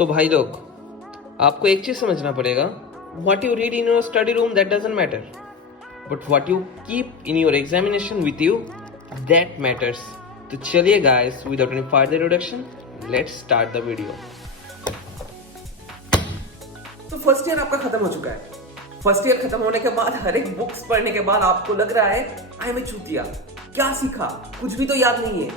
तो भाई लोग, आपको एक चीज समझना पड़ेगा, what you read in your study room that doesn't matter, but what you keep in your examination with you that matters. तो चलिए guys, without any further introduction, let's start the video. तो फर्स्ट ईयर आपका खत्म हो चुका है। First year खत्म होने के बाद हर एक बुक्स पढ़ने के बाद आपको लग रहा है आई मैं चूतिया, क्या सीखा, कुछ भी तो याद नहीं है।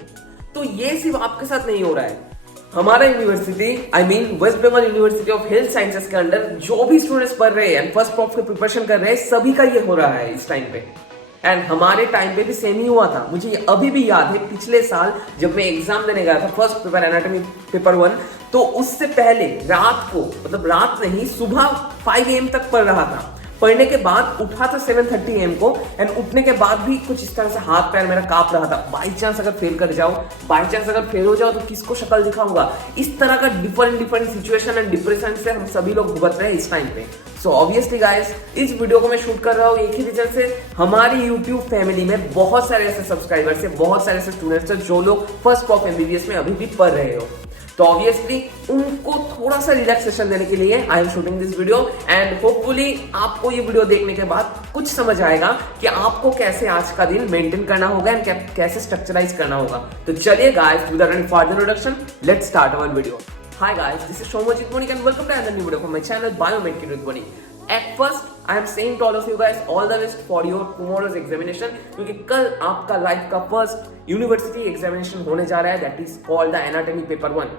तो ये सिर्फ आपके साथ नहीं हो रहा है, हमारा university I mean West Bengal university of health sciences के अंडर जो भी स्टूडेंट्स पढ़ रहे हैं एंड फर्स्ट प्रॉप की प्रिपरेशन कर रहे हैं, सभी का ये हो रहा है इस टाइम पे। एंड हमारे टाइम पे भी सेम ही हुआ था। मुझे ये अभी भी याद है, पिछले साल जब मैं एग्जाम देने गया था फर्स्ट पेपर एनाटॉमी पेपर 1, तो उससे पहले रात को, मतलब रात नहीं, सुबह 5 AM तक पढ़ रहा था। पढ़ने के बाद उठा था 7:30 AM को, एंड उठने के बाद भी कुछ इस तरह से हाथ पैर मेरा कांप रहा था। बाई चांस अगर फेल कर जाओ, बाई चांस अगर फेल हो जाओ तो किसको शक्ल दिखाऊंगा। इस तरह का डिफरेंट सिचुएशन एंड डिप्रेशन से हम सभी लोग भुगत रहे हैं इस टाइम पे। सो ऑब्वियसली गाइस, इस वीडियो को मैं शूट कर रहा हूँ एक ही रीजन से, हमारी यूट्यूब फैमिली में बहुत सारे ऐसे सब्सक्राइबर्स है, बहुत सारे ऐसे स्टूडेंट्स है जो लोग फर्स्ट प्रॉप MBBS में अभी भी पढ़ रहे हो। तो ऑब्वियसली उनको थोड़ा सा रिलैक्सेशन देने के लिए I am shooting this video, and hopefully आपको ये वीडियो देखने के बाद कुछ समझ आएगा कि आपको कैसे आज का दिन मेंटेन करना होगा एंड कैसे स्ट्रक्चराइज करना होगा। तो चलिए guys, without any further introduction, let's start our video. Hi guys, this is Shomajit Monik and welcome to another new video from my channel Biomed with Monik. At first, I am saying to all of you guys all the best for your tomorrow's examination, क्योंकि कल आपका life का first university examination होने जा रहा है, that is called the anatomy paper 1।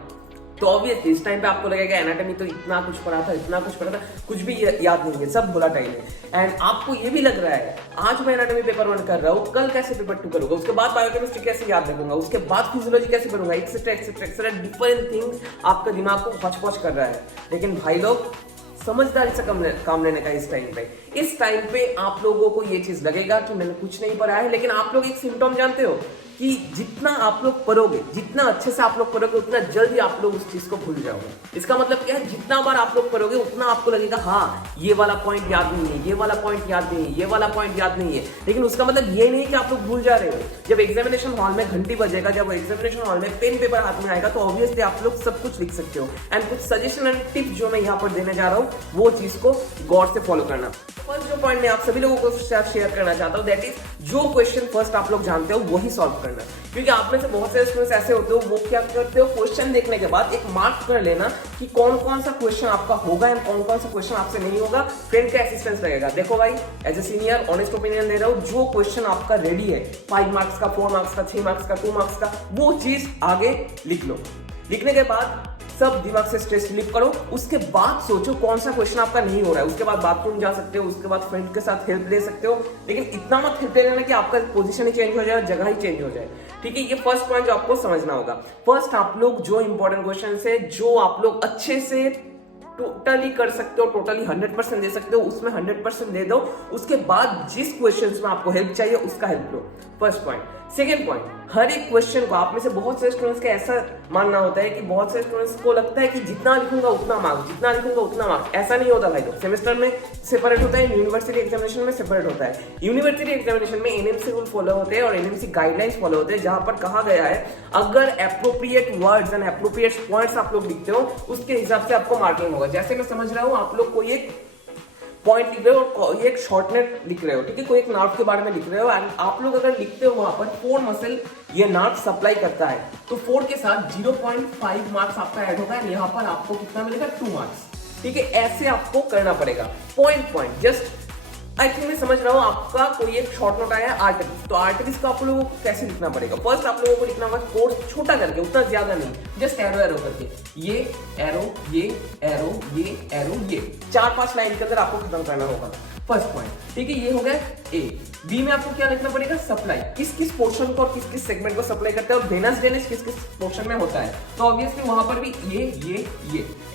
तो obviously इस टाइम पे आपको लगेगा एनाटॉमी तो इतना कुछ पढ़ा था, इतना कुछ पढ़ा था, कुछ भी याद नहीं है, सब भुला टाइम है। एंड आपको ये भी लग रहा है आज मैं एनाटॉमी पेपर 1 कर रहा हूँ, कल कैसे पेपर 2 करूंगा, उसके बाद बायोकेमिस्ट्री कैसे याद रखूंगा, उसके बाद फिजियोलॉजी कैसे करूंगा, etcetera etcetera etcetera different things आपका दिमाग को हौच-पौच कर रहा है। लेकिन भाई लोग, समझदारी से काम लेने का इस टाइम पे आप लोगों को ये चीज लगेगा कि मैंने कुछ नहीं पढ़ा है, लेकिन आप लोग एक सिम्टम जानते हो कि जितना आप लोग पढ़ोगे, जितना अच्छे से आप लोग पढ़ोगे, उतना जल्दी आप लोग उस चीज को भूल जाओगे। इसका मतलब क्या है, जितना बार आप लोग पढ़ोगे उतना आपको लगेगा हाँ ये वाला पॉइंट याद नहीं है, ये वाला पॉइंट याद नहीं है, ये वाला पॉइंट याद नहीं है। लेकिन उसका मतलब ये नहीं कि आप लोग भूल जा रहे हो। जब एग्जामिनेशन हॉल में घंटी बजेगा, जब एग्जामिनेशन हॉल में पेन पेपर हाथ में आएगा, तो ऑब्वियसली आप लोग सब कुछ लिख सकते हो। एंड कुछ सजेशन एंड टिप्स जो मैं यहाँ पर देने जा रहा हूँ, वो चीज को गौर से फॉलो करना। फर्स्ट जो पॉइंट मैं आप सभी लोगों को शेयर करना चाहता हूँ, दैट इज जो क्वेश्चन फर्स्ट आप लोग जानते हो वही सॉल्व करना। क्योंकि आप में से बहुत सारे स्टूडेंट्स ऐसे होते हो, वो क्या करते हो, क्वेश्चन देखने के बाद एक मार्क कर लेना कि कौन कौन सा क्वेश्चन आपका होगा एंड कौन कौन सा क्वेश्चन आपसे नहीं होगा। फ्रेंड का असिस्टेंस लगेगा। देखो भाई, as a senior honest opinion दे रहा हूँ, जो क्वेश्चन आपका रेडी है 5 मार्क्स का, 4 मार्क्स का, 6 मार्क्स का, 2 मार्क्स का, वो चीज आगे लिख लो। लिखने के बाद सब दिमाग से स्ट्रेस रिलीव करो। उसके बाद सोचो कौन सा क्वेश्चन आपका नहीं हो रहा है। उसके बाद बाथरूम जा सकते हो, उसके बाद फ्रेंड के साथ हेल्प ले सकते हो, लेकिन इतना मत हेल्प ले लेना कि आपका पोजीशन ही चेंज हो जाए और जगह ही चेंज हो जाए। ठीक है, ये फर्स्ट पॉइंट जो आपको समझना होगा। फर्स्ट आप लोग जो इंपॉर्टेंट क्वेश्चन है, जो आप लोग अच्छे से टोटली कर सकते हो, टोटली 100% दे सकते हो, उसमें 100% दे दो। उसके बाद जिस क्वेश्चन में आपको हेल्प चाहिए उसका हेल्प लो। First point. सेकेंड पॉइंट, हर एक क्वेश्चन को, आप में से बहुत सारे स्टूडेंट्स का ऐसा मानना होता है कि बहुत सारे स्टूडेंट्स को लगता है कि जितना लिखूंगा उतना मार्क्स, जितना लिखूंगा उतना मार्क्स। ऐसा नहीं होता भाई लोग। सेमेस्टर में सेपरेट होता है, यूनिवर्सिटी एग्जामिनेशन में सेपरेट होता है। यूनिवर्सिटी एग्जामिनेशन में NMC रूल फॉलो होते हैं और NMC गाइडलाइंस फॉलो होते हैं, जहां पर कहा गया है अगर appropriate words and appropriate points आप लोग लिखते हो, उसके हिसाब से आपको मार्किंग होगा। जैसे मैं समझ रहा हूँ, आप लोग कोई एक पॉइंट लिख रहे हो और एक शॉर्टनेट लिख रहे हो, ठीक है, कोई एक नर्व के बारे में लिख रहे हो, एंड आप लोग अगर लिखते हो वहां पर 4 मसल ये नर्व सप्लाई करता है, तो 4 के साथ 0.5 मार्क्स आपका ऐड होगा, एंड यहाँ पर आपको कितना मिलेगा, 2 मार्क्स। ठीक है, ऐसे आपको करना पड़ेगा पॉइंट जस्ट। आई थिंक मैं समझ रहा हूँ, आपका कोई एक शॉर्ट नोट आया आर्टरीज, तो आर्टरीज को आप लोगों को कैसे लिखना पड़ेगा। फर्स्ट आप लोगों को लिखना होगा कोर्स छोटा करके, उतना ज्यादा नहीं, जस्ट एरो करके, ये एरो, ये एरो, ये एरो, ये 4-5 लाइन के अंदर आपको खत्म करना होगा। फर्स्ट पॉइंट, ठीक है, ये हो गया ए। बी में आपको क्या लिखना पड़ेगा, सप्लाई, किस किस पोर्शन को और किस किस सेगमेंट को सप्लाई करता है, और वेनस ड्रेनेज किस किस पोर्शन में होता है। तो ऑब्वियसली वहां पर भी ये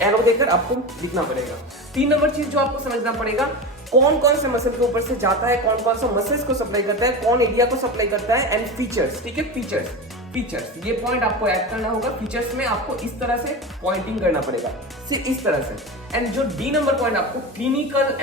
एरो देकर आपको लिखना पड़ेगा। 3 नंबर चीज जो आपको समझना पड़ेगा, कौन कौन से मसल के ऊपर से जाता है, कौन कौन सा मसल्स को सप्लाई करता है, कौन एरिया को सप्लाई करता है, एंड फीचर्स। ठीक है, फीचर्स ये पॉइंट आपको ऐड करना होगा। फीचर्स में आपको इस तरह से पॉइंटिंग करना पड़ेगा, सिर्फ इस तरह से। एंड जो डी नंबर पॉइंट आपको क्लिनिकल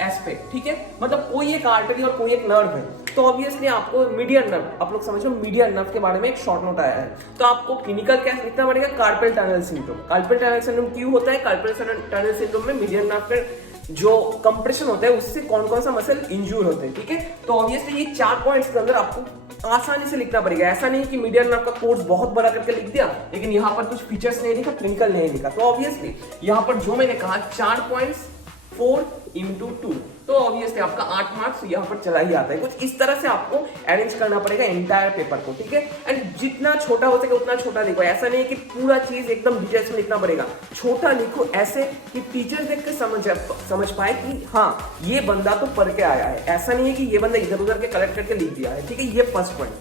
एस्पेक्ट, ठीक है, मतलब कोई एक आर्टरी और कोई एक नर्व है, तो ऑब्वियसली आपको मीडियन नर्व, आप लोग समझो मीडियन नर्व के बारे में एक शॉर्ट नोट आया है। तो आपको क्लिनिकल क्या लिखना पड़ेगा, carpal tunnel syndrome. Carpal tunnel syndrome क्यों होता है, कार्पल टनल सिंड्रोम में मीडियन नर्व के जो कंप्रेशन होता है उससे कौन कौन सा मसल इंज्यूर होते हैं, ठीक है। तो ऑब्वियसली ये 4 पॉइंट्स के अंदर आपको आसानी से लिखना पड़ेगा। ऐसा नहीं कि मीडियन नर्व का कोर्स बहुत बड़ा करके लिख दिया लेकिन यहाँ पर कुछ फीचर्स नहीं लिखा, क्लिनिकल नहीं लिखा। तो ऑब्वियसली यहाँ पर जो मैंने कहा 4 पॉइंट्स 4x2, तो ऑब्वियसली आपका 8 मार्क्स यहाँ पर चला ही आता है। कुछ इस तरह से आपको अरेंज करना पड़ेगा एंटायर पेपर को, ठीक है। एंड जितना छोटा हो सके उतना छोटा लिखो, ऐसा नहीं कि पूरा चीज एकदम डिटेल्स में लिखना पड़ेगा, छोटा लिखो ऐसे कि टीचर देख के समझ पाए कि हाँ ये बंदा तो पढ़ के आया है। ऐसा नहीं है कि ये बंदा इधर उधर के कलेक्ट करके लिख दिया है, ठीक है। ये फर्स्ट पॉइंट,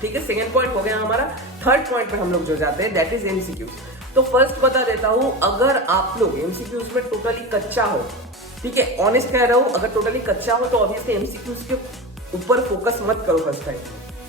ठीक है। सेकेंड पॉइंट हो गया हमारा। थर्ड पॉइंट पे हम लोग जो जाते हैं दैट इज एमसीक्यू। तो फर्स्ट बता देता हूं, अगर आप लोग एमसीक्यूज में टोटली कच्चा हो, ठीक है, ऑनेस्ट कह रहा हूं, अगर टोटली कच्चा हो तो ऑब्वियसली एमसीक्यूज के ऊपर फोकस मत करो। फर्स्ट टाइम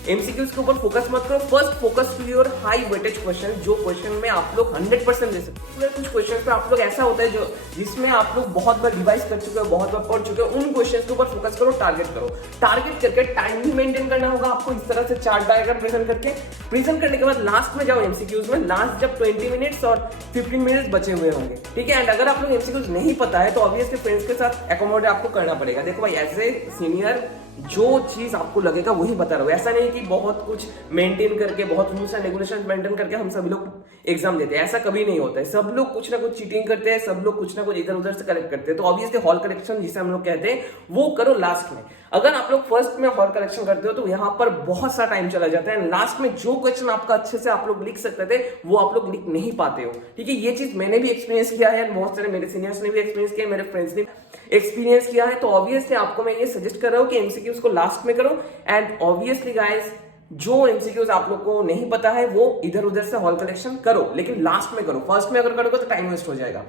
एमसीक्यूज के ऊपर फोकस मत करो। First focus to your high weightage question, जो क्वेश्चन में आप लोग 100% दे सकते हो। कुछ क्वेश्चन पे आप लोग ऐसा होता है जो जिसमें आप लोग बहुत बार रिवाइज कर चुके हो, बहुत बार पढ़ चुके हो, उन क्वेश्चन के ऊपर फोकस करो, टारगेट करो। टारगेट करके टाइम भी मेंटेन करना होगा आपको, इस तरह से चार्ट डायग्राम प्रेजेंट करने के बाद लास्ट में जाओ एमसीक्यूज में। लास्ट जब 20 मिनट्स और 15 मिनट्स बचे हुए होंगे, ठीक है। एंड अगर आप लोग एमसीक्यूज नहीं पता है तो ऑब्वियसली फ्रेंड्स के साथ एकोमोडेट आपको करना पड़ेगा। देखो भाई, एज ए सीनियर जो चीज आपको लगेगा वही बता रहा हूँ। ऐसा नहीं कि बहुत कुछ मेंटेन करके, बहुत रूल्स एंड रेगुलेशंस मेंटेन करके हम सभी लोग एग्जाम देते हैं, ऐसा कभी नहीं होता है। सब लोग कुछ ना कुछ चीटिंग करते हैं, सब लोग कुछ ना कुछ इधर उधर से कलेक्ट करते हैं। तो ऑब्वियसली हॉल कलेक्शन जिसे हम लोग कहते हैं वो करो लास्ट में। अगर आप लोग फर्स्ट में हॉल कलेक्शन करते हो तो यहाँ पर बहुत सा टाइम चला जाता है। लास्ट में जो क्वेश्चन आपका अच्छे से आप लोग लिख सकते थे वो आप लोग लिख नहीं पाते हो, ठीक है। ये चीज मैंने भी एक्सपीरियंस किया है, बहुत सारे मेरे सीनियर्स ने भी एक्सपीरियंस किया, मेरे फ्रेंड्स ने एक्सपीरियंस किया है। तो ऑब्वियसली आपको मैं ये सजेस्ट कर रहा हूँ कि एमसीक्यूज को लास्ट में करो। एंड ऑब्वियसली गाइस, जो एमसीक्यूज आप लोग को नहीं पता है वो इधर उधर से हॉल कलेक्शन करो, लेकिन लास्ट में करो। फर्स्ट में अगर करोगे तो टाइम वेस्ट हो जाएगा,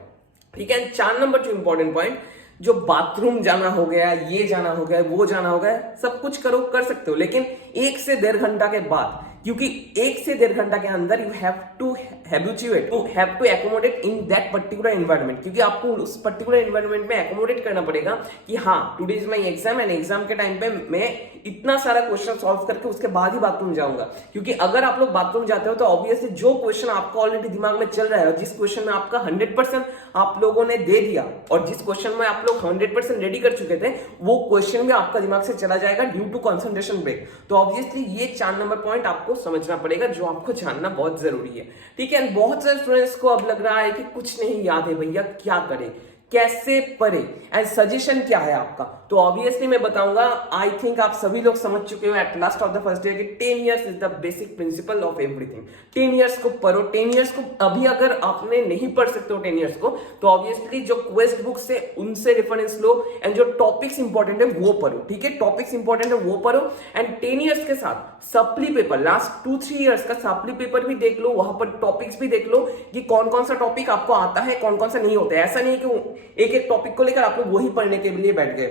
ठीक है। 4 नंबर 2 इंपॉर्टेंट पॉइंट, जो बाथरूम जाना हो गया, ये जाना हो गया, वो जाना हो गया, सब कुछ करो, कर सकते हो, लेकिन 1 से 1.5 घंटा के बाद, क्योंकि 1 से 1.5 घंटा के अंदर you have to habituate, you have to accommodate in that particular environment, क्योंकि आपको उस पर्टिकुलर एनवायरनमेंट में एकोमोडेट करना पड़ेगा कि हाँ today is my exam and exam के टाइम पे मैं इतना सारा क्वेश्चन सॉल्व करके उसके बाद ही बाथरूम जाऊंगा। क्योंकि अगर आप लोग बाथरूम जाते हो तो ऑब्वियसली जो क्वेश्चन आपका ऑलरेडी दिमाग में चल रहा है और जिस क्वेश्चन में आपका 100% आप लोगों ने दे दिया और जिस क्वेश्चन में आप लोग 100% रेडी कर चुके थे, वो क्वेश्चन भी आपका दिमाग से चला जाएगा ड्यू टू कंसंट्रेशन ब्रेक। तो ऑब्वियसली ये 4 नंबर पॉइंट आपको समझना पड़ेगा, जो आपको जानना बहुत जरूरी है, ठीक है। बहुत सारे स्टूडेंट्स को अब लग रहा है कि कुछ नहीं याद है भैया, क्या करें, कैसे पढ़े एंड सजेशन क्या है आपका। तो ऑब्वियसली मैं बताऊंगा, आई थिंक आप सभी लोग समझ चुके हो at last of the first year कि 10 years is the basic principle of everything. 10 years को पढ़ो। 10 इयर्स को अभी अगर आपने नहीं पढ़ सकते हो 10 इयर्स को, तो ऑब्वियसली जो क्वेस्ट बुक से उनसे रेफरेंस लो एंड जो टॉपिक्स इंपॉर्टेंट है वो पढ़ो, ठीक है। टॉपिक्स इंपॉर्टेंट है वो पढ़ो एंड 10 इयर्स के साथ सप्ली पेपर, लास्ट 2-3 इयर्स का सप्ली पेपर भी देख लो, वहां पर टॉपिक्स भी देख लो कि कौन कौन सा टॉपिक आपको आता है, कौन कौन सा नहीं होता है। ऐसा नहीं कि एक टॉपिक को लेकर आप लोग वही पढ़ने के लिए बैठ गए,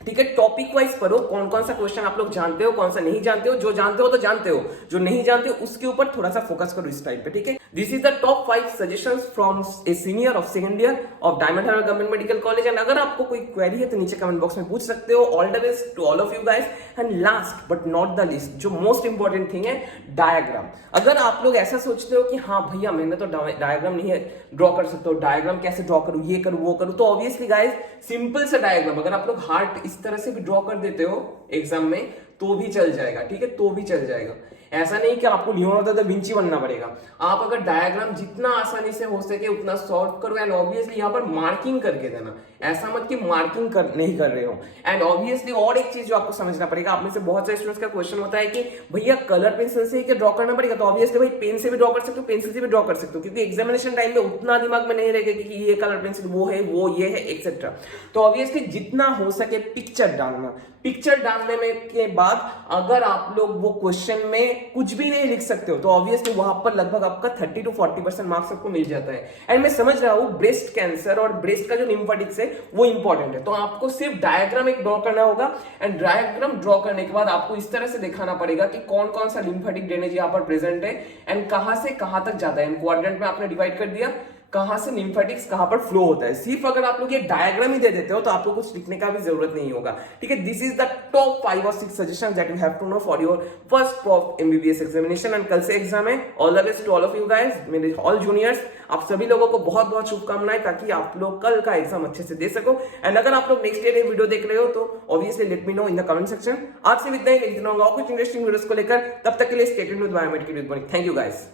ठीक है। टॉपिक वाइज पढ़ो, कौन कौन सा क्वेश्चन आप लोग जानते हो, कौन सा नहीं जानते हो। जो जानते हो तो जानते हो, जो नहीं जानते हो उसके ऊपर थोड़ा सा फोकस करो इस टाइम पे, ठीक है। This is the top 5 suggestions from a senior of second year of Diamond Harbour government medical college. And अगर आपको कोई क्वेरी है तो नीचे कमेंट बॉक्स में पूछ सकते हो। All the best to all of you guys. And last but not the least, जो मोस्ट इंपॉर्टेंट थिंग है, डायग्राम। अगर आप लोग ऐसा सोचते हो कि हाँ भैया मैंने तो डायग्राम नहीं ड्रॉ कर सकते हो, डायग्राम कैसे ड्रॉ करूं, ये करूं वो करूं, तो ऑब्वियसली गाइस सिंपल सा डायग्राम अगर आप लोग हार्ट इस तरह से भी ड्रॉ कर देते हो एग्जाम में तो भी चल जाएगा, ठीक है, तो भी चल जाएगा। ऐसा नहीं कि आपको लियोनार्डो दा विंची बनना पड़ेगा। आप अगर डायग्राम जितना आसानी से हो सके उतना सॉल्व करो एंड ऑब्वियसली यहाँ पर मार्किंग करके देना। ऐसा मत कि मार्किंग नहीं कर रहे हो। एंड ऑब्वियसली और एक चीज जो आपको समझना पड़ेगा, आप में से बहुत सारे स्टूडेंट्स का क्वेश्चन होता है कि भैया कलर पेंसिल से ही ड्रॉ करना पड़ेगा। तो ऑब्वियसली भाई पेन से भी ड्रॉ कर सकते हो, पेंसिल से भी ड्रॉ कर सकते हो, क्योंकि एग्जामिनेशन टाइम में उतना दिमाग में नहीं रहेगा कि ये कलर पेंसिल वो है, वो ये है, एक्सेट्रा। तो ऑब्वियसली जितना हो सके पिक्चर डालना। पिक्चर डालने में के बाद अगर आप लोग वो क्वेश्चन में कुछ भी नहीं लिख सकते हो तो ऑब्वियसली वहां पर लगभग आपका 30 to 40% मार्क्स आपको मिल जाता है। एंड मैं समझ रहा हूँ ब्रेस्ट कैंसर और ब्रेस्ट का जो लिम्फेटिक्स है वो इंपॉर्टेंट है, तो आपको सिर्फ डायग्राम एक ड्रॉ करना होगा। एंड डायग्राम ड्रॉ करने के बाद आपको इस तरह से दिखाना पड़ेगा कि कौन कौन सा लिम्फेटिक ड्रेनेज यहाँ पर प्रेजेंट है एंड कहां से कहां तक जाता है। क्वाड्रेंट में आपने डिवाइड कर दिया, कहां से लिम्फेटिक्स कहां पर फ्लो होता है। सिर्फ अगर आप लोग ये डायग्राम ही दे देते हो तो आपको कुछ लिखने का भी जरूरत नहीं होगा, ठीक है। दिस इज द टॉप 5 और 6 suggestion that you have to know for your first prof MBBS examination. And कल से एग्जाम है। All the best to all of you guys, मेरे ऑल जूनियर्स, आप सभी लोगों को बहुत बहुत शुभकामनाएं, ताकि आप लोग कल का एग्जाम अच्छे से दे सको। एंड अगर आप लोग नेक्स्ट ईयर ये वीडियो देख रहे हो तो obviously let me know in the comment section. आज से इतना ही, लेकिन और कुछ इंटरेस्टिंग वीडियोस को लेकर, तब तक के लिए stay tuned with biomedical with money. Thank you guys.